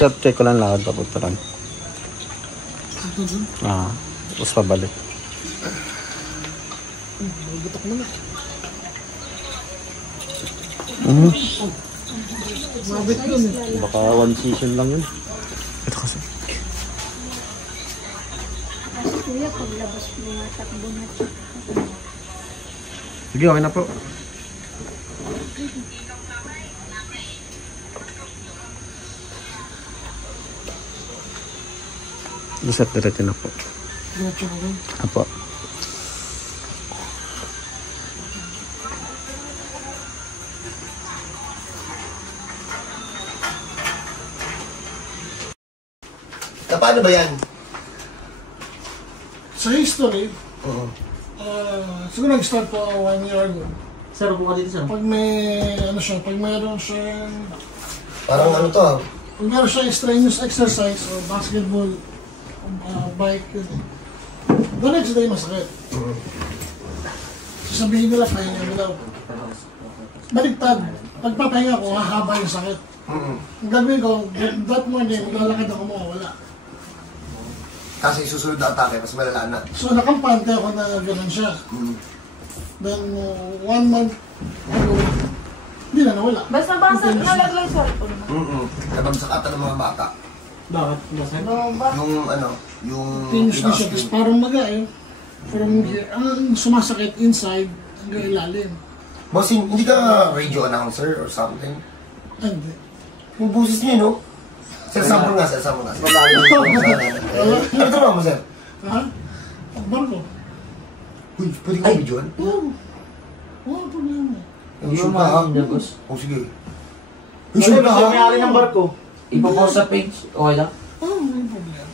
Check ko lang lakad papunta lang. Tapos pabalik. Butak mo na. Mabit yun eh. Baka one season lang yun. Ito kasi. Kuya, paglabas mo nga takbo na ito. Sige, okay na po. Reset diretso na po. Diretso na rin. Apo. Paano ba yan? Sa history, siguro nag-start po 1 year ago. Sir, upo ka dito, sir. Pag may, ano siya, pag mayroon siya, Parang ano to pag mayroon siya strenuous exercise o basketball, bike, yun eh. The next day masakit. Sasabihin nila, pahinga mo daw. Baligtad. Pagpapahinga ko, hahaba yung sakit. Ang gagawin ko, that morning, maglalakad ako mawawala. Kasi susunod na atake, mas malala na. So nakampante ako na gano'n siya. Then 1 month ago, hindi na nawala. Basta nalagay sa cellphone mo. Nabagsak ata ng mga bata. Bakit? Basta? Yung ano, yung... Tinus na siya, tapos parang maga eh. From here, ang sumasakit inside, hanggang ilalim. Bossing, hindi ka radio announcer or something? Ay, hindi. Yung busis niya, no? Sir, sample nga, sir, sample nga. Ano trabaho mo, sir? Ha? Barko. Uy, pwede ka videoan? Oo. Oo, problema. Yung shoot ka, ha? O, sige. Yung Sir, shoot ka, ha? may-ari ng barko. Ipopost sa page. Okay lang? Oo, may problema.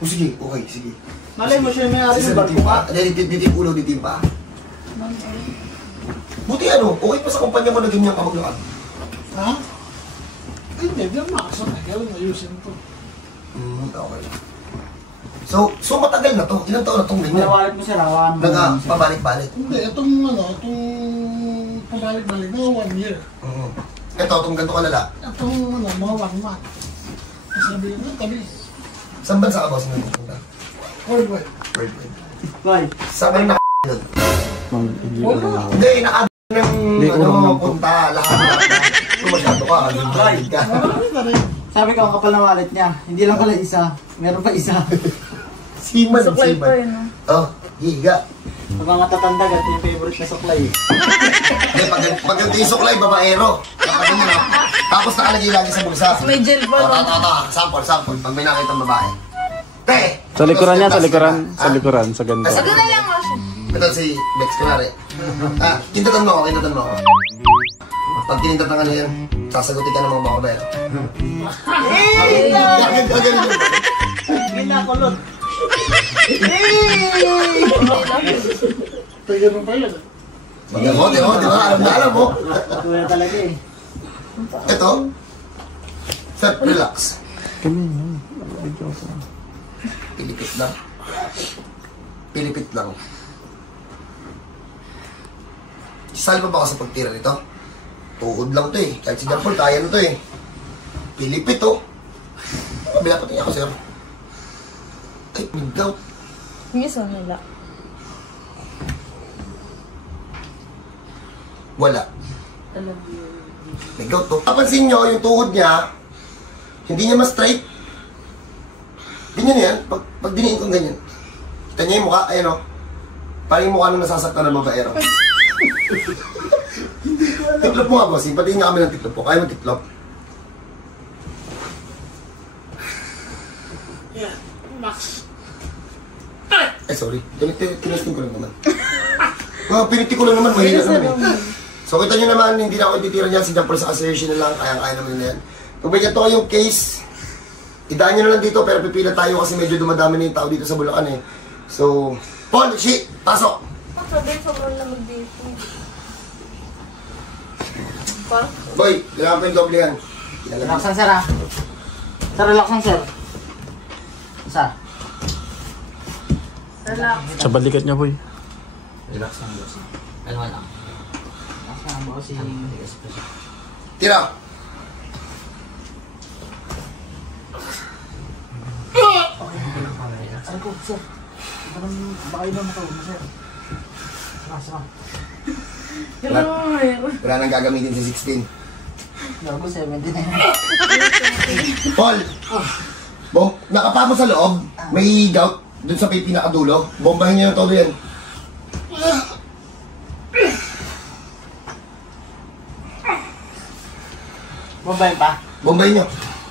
O, sige, okay, sige. Malay mo siya may-ari Sir, ng barko ka. dito yung ulo, dito yung paa. Buti ano, okay pa sa kumpanya mo na ganyan ka maglakad. Ha? Hindi, di naman makasakay. Kaya lang ayusin ito. Okay. So matagal na to. Ilang taon na itong ganyan? Pinawalit mo, sir. Hawakan mo. Pabalik-balik. Hindi, itong pabalik-balik na 1 year. Ito, itong ganito kalala. Itong mga 1 month. Sabi ko, tabi. Saan bansa ka, boss? Nagpupunta? Worldwide. Worldwide. Why? Saan kayo yun? Wala. Hindi, ng punta. Lahat. Kung masyado ka, Right. Marami na rin. Sabi ko, ang kapal na wallet niya. Hindi lang pala isa. Meron pa isa. Siman, Suklay pa siman. yun, no? Oh, higa. Pag mga tatandag at yung favorite na suklay. Hindi, pag ganito yung suklay, babaero. Tapos nakalagay lagi sa bulsa. May gel pa, no? Sample. Pag may nakita ang babae. Te! Sa likuran niya, sa likuran. Sa likuran, sa ganito. Sige na lang, Asha. Ito si Bex, kunwari. Kintatan mo ako. Pag kinintatan ka na yan, sasagutin ka ng mga babaero. Ginakulot. Tigil mo pa yun. Di ba? Alam mo. Tuloy talaga eh. Ito. Sir, relax. Pilipit lang. Sali pa ba ako sa pagtira nito? Tuhod lang to eh. Kahit si John Paul, kaya na to eh. Pilipit oh. Bilapatin niya ako, sir. Ay, migdaw. Yung isa nila. Wala. Migdaw to. Kapansin nyo, yung tuhod niya, hindi niya mas straight. Ganyan yan. Pag diniin kong ganyan. Kita niya yung mukha, ayun o. Parang yung mukha nung nasasaktan ng babaero. Tiklop mo nga, bossing. Patingin nga kami ng tiklop po. Kaya mo tiklop. Yeah, max. Ay, sorry. Tinesting ko lang naman. Piniti ko lang naman. Mahina naman eh. So, kita nyo naman, hindi na ako ititira niyan. Si Jumper sa assertion na lang. Kaya naman na yan. Kung may ganito kayong case, idaan nyo na lang dito. Pero pipila tayo kasi medyo dumadami na yung tao dito sa Bulacan eh. So, Paul, pasok! Sabihin, sobrang lamig dito. Boy, kailangan pa yung doble yan. Relaxan, sir ah. Sir, relaxan, sir. Isa. Relax. Sa balikat niya, boy. Relax lang, boss. Ano lang. Relax lang, boss. Tira! ko, sir. Baka inom ako, sir. Sama. Wala nang gagamitin si 16. Gago, 70 na yun. Paul! Nakapa mo sa loob, may gout dun sa pinakadulo. Bombahin niyo ng todo yan. Bombayin pa? Bombahin niyo.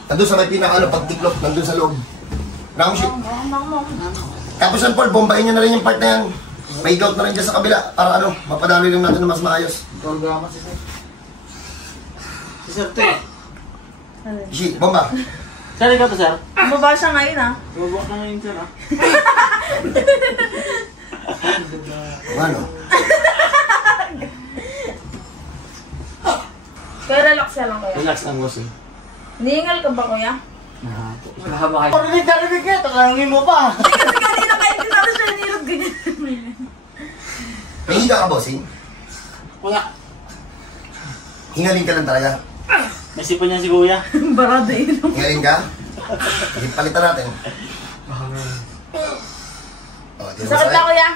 Nandun sa may pinaka pagtiklop, nandun sa loob. Nakong shit. Tapos yan Paul, bombahin niyo na rin yung part na yan. May gout na rin dyan sa kabila para mapadali lang natin na mas maayos. Programa si sir. Si sir to eh. Shit, bomba. Sir, ikaw to sir? Baba siya ngayon ah. Bubok na ngayon sir ah. Ano? Kaya relax ka lang kaya. Relax lang boss eh. Nihingal ka ba kuya? Mahaba kayo. Parinig ka, tanangin mo pa. Kasi kanina kayo dinalo siya nilog ganyan. May higa ka, bossing? Wala. Hingalin ka lang talaga. May sipon niya si kuya. Barado yun. Hingalin ka? Hindi palitan natin. Oh, di na Sakit na kuya.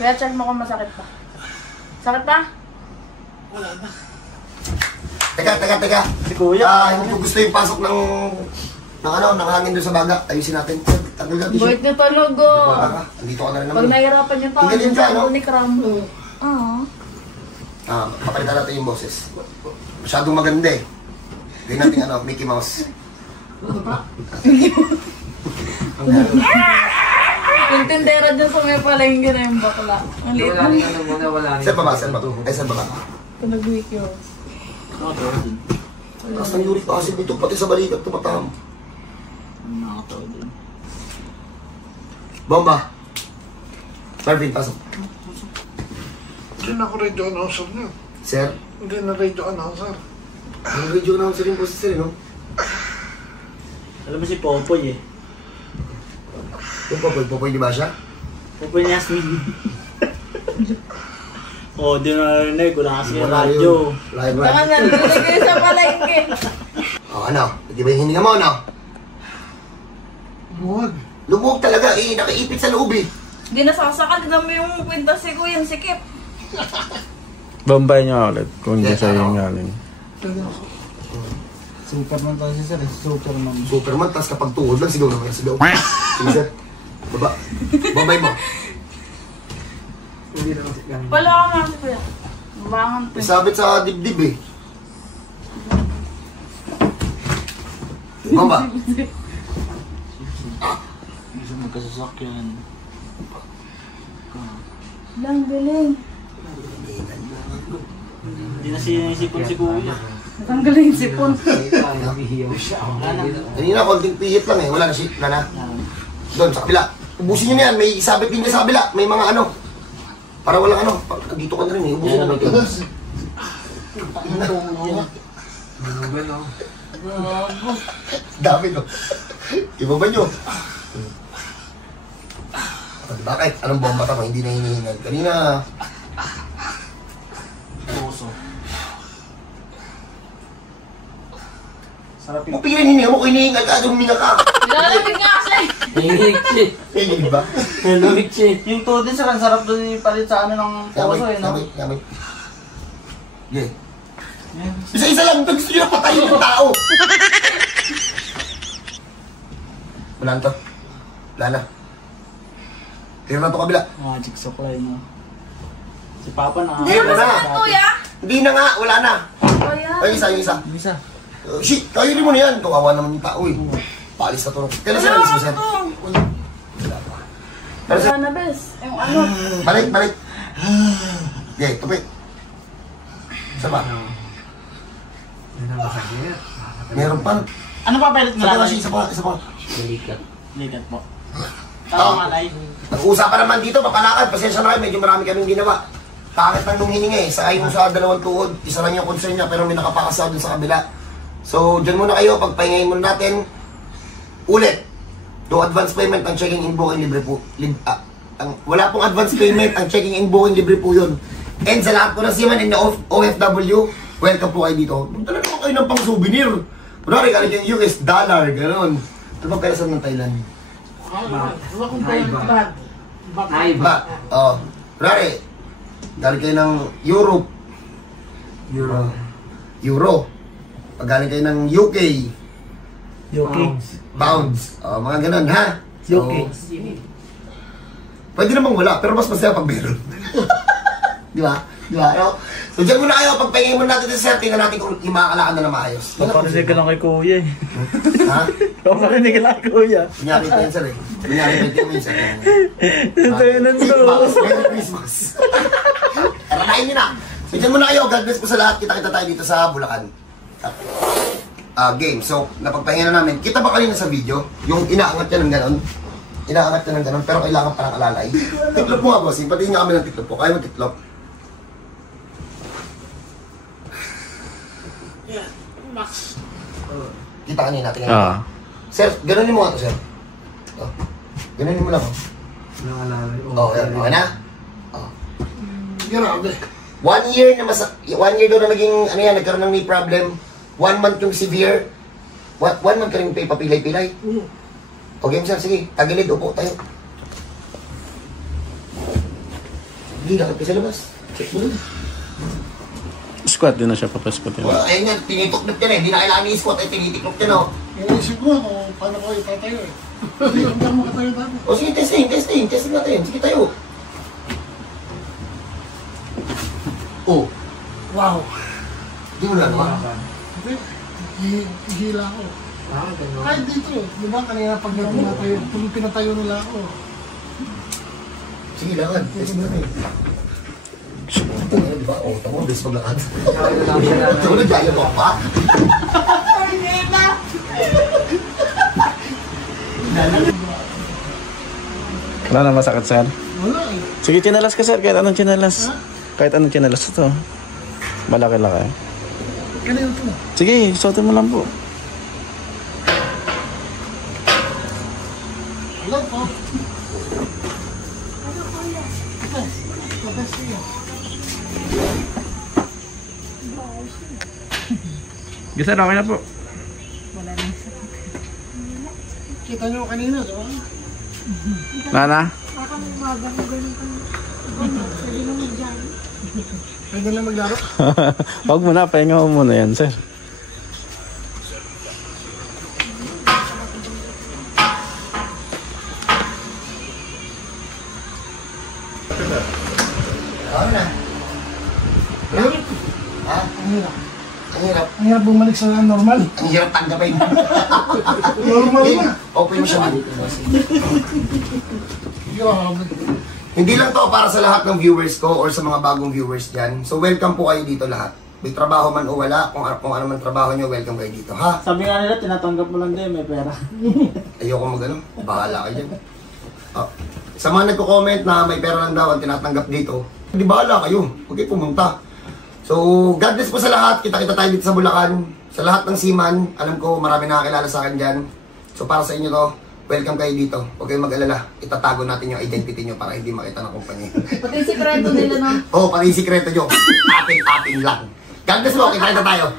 Kuya, check mo kung masakit pa. Sakit pa? Teka. Si kuya. Hindi ko gusto yung pasok ng hangin doon sa baga. Ayusin natin. Tanggal ka, tissue. Boyd na talaga. Andito ka na rin Pag naman. nahihirapan niya pa, Hingalin ka, no? ni Kram. Oo. Papalitan natin yung boses. Masyadong maganda eh. Gawin natin Mickey Mouse. Yung tindera dyan sa may palengke na yung bakla. Ang liit mo. Saan ba? Saan ba? Nag-week yun. Taas ng uric acid nito, pati sa balikat tumataham. Nakatawa din. Bomba! Marvin, pasok. Hindi na ako radio announcer niya. Sir? Hindi na radio announcer. Ang radio announcer yung boses sir, no? Alam mo si Popoy eh. Yung Popoy, di ba siya? Popoy ni Yasmin. Di na narinig. Wala kasi yung radyo. Live Saka right. nandun kayo sa palengke. Di ba yung hininga mo, Buwag. Lubog talaga, nakaipit sa loob eh. Hindi nasasakal. Tignan mo yung kwintas si Kuya, yung sikip. Bombay niya ulit kung hindi siya hingalin. Superman to si sir. Superman. Superman, tas kapag tuhod lang, sigaw naman sigaw. Sige sir, baba. Bombay mo. Wala ka nga si Kuya. Bangan to. May sabit sa dibdib eh. Bomba. Hindi siya magkasasakyan. Lang galing. Hindi na sinisipon si kuya. Tanggalin yung sipon. Kanina, konting pihit lang eh. Wala na shit, wala na. Doon, sa kabila. Ubusin nyo na yan, may sabit din sa kabila. May mga para walang dito ka na rin eh. Ubusin na ito. Dami no. Ibaba nyo. Bakit? Anong bomba tama? Hindi na hinihingal. Kanina. Puso. Sarap yung... Pupilin hinihingal mo kung hinihingal ka. Dumina ka. Nilalamig nga kasi. Hinihingal ba? Lamig siya. Yung todo sir, ang sarap doon palit sa ng puso eh, no? Yamay. Okay. Isa-isa lang. Gusto nyo na patayin yung tao. Wala na to. Wala na. Clear na to kabila. Magic supply, no? Si Papa na... Hindi mo sa Kuya. Hindi na nga. Wala na. Kuya. Ay, yung isa. Isa. Shit, kayunin mo na yan. Kawawa naman yung tao eh. Paalis na to. Kailan sila alis mo, sir? Kailan sir? Wala na bes. Yung ano. Balik. Okay, tupi. Saan ba? Meron pa. Ano pa palit Isa pa na kasi, isa pa. Likat po. Tama malay. Nag-uusapan naman dito, papalakad. Pasensya na kayo, medyo marami kaming ginawa. Pangit lang nung hininga eh. Sakay mo sa dalawang tuhod. Isa lang yung concern niya, pero may nakapakasa dun sa kabila. So, dyan muna kayo. Pagpahingayin muna natin. Ulit. Do advance payment, ang checking in booking libre po. Wala pong advance payment, ang checking in booking libre po yun. And sa lahat po ng seaman and OFW, welcome po kayo dito. Punta na naman kayo ng pang souvenir. Kunwari, galing yung US dollar, gano'n. Ito ba pera saan ng Thailand? Wala kong pala. Ba? Oo. Kunwari, galing kayo ng Europe. Euro. Pag galing kayo ng UK. Pounds. Mga ganun, ha? So, pwede namang wala, pero mas masaya pag meron. Di ba? Di ba? No? So, dyan muna kayo, pagpahingin muna natin sa tingnan natin kung imakalakan na na maayos. Paparinig ka lang kay kuya eh. Ha? Paparinig ka lang kay kuya. Kunyari ito yan, sir eh. Kunyari ito yung minsan. Ito yun nando. Merry Christmas. Tarayin nyo na. So, dyan muna kayo. God bless po sa lahat. Kita-kita tayo dito sa Bulacan. Game. So, napagpahinga na namin. Kita ba kanina sa video? Yung inaangat niya ng ganon? Inaangat niya ng ganon, pero kailangan parang alalay. Tiklop mo nga, boss. Patingin nga kami ng tiklop po. Kaya mo tiklop? Yeah, max. Kita kanina. Tingnan mo. Sir, ganonin mo nga to, sir. Ganonin mo lang. Yan. Okay na? Grabe. 1 year na 1 year daw na naging, ano yan, nagkaroon ng knee problem. 1 month yung severe. 1 month ka rin papilay-pilay. Okay, sir, sige. Tagilid, upo tayo. Hindi, lakad ka sa labas. Check mo lang. Squat din na siya, papasquat yun. Ayun yan, tinitiklop yan eh. Hindi na kailangan i-squat ay tinitiklop yan oh. Inisip ko kung paano ko itatayo eh. Hindi ako makatayo dati. O sige, testing natin. Sige tayo. Oh, Wow. di mo na naman. Hihila ako. Kahit dito, di ba kanina pag pinatayo nila ako. Sige, lakad. Testing natin. Ito nga, di ba? O, tamo, best maglakad. Ito, nagkaya mo pa. Wala na masakit, sir. Wala eh. Sige, chinalas ka, sir. Kahit anong chinalas. Kahit anong chinalas ito. Malaki-laki. Kanina ito. Sige, suotin mo lang po. Wala po. Ito. Tapos siya. Sige, sir. Okay na po. Kita nyo kanina, di ba? Nana? Parang umaga ko ganun pa. Sabi nung dyan. Pwede na maglaro. Huwag mo na. Pahinga mo muna yan, sir. Ano na? Ha? Ang hirap. Ang hirap. Ang hirap bumalik sa normal. Ang hirap tanggapin. Normal na. Open mo siya man. Grabe. Hindi lang to para sa lahat ng viewers ko or sa mga bagong viewers dyan. So welcome po kayo dito lahat. May trabaho man o wala, kung ano man trabaho nyo, welcome kayo dito, ha? Sabi nga nila, tinatanggap mo lang din, may pera. Ayoko mag-ano, bahala kayo dyan. Sa mga nagko-comment na may pera lang daw ang tinatanggap dito, hindi bahala kayo, huwag kayo pumunta. So, God bless po sa lahat, kita-kita tayo dito sa Bulacan. Sa lahat ng seaman, alam ko marami nakakilala sa akin dyan. So para sa inyo to, welcome kayo dito. Huwag kayong mag-alala, itatago natin yung identity nyo para hindi makita ng kumpanya. Pati yung sikreto nila, no? Oo, pati yung sikreto nyo, ating-ating lang. God bless mo, kita tayo.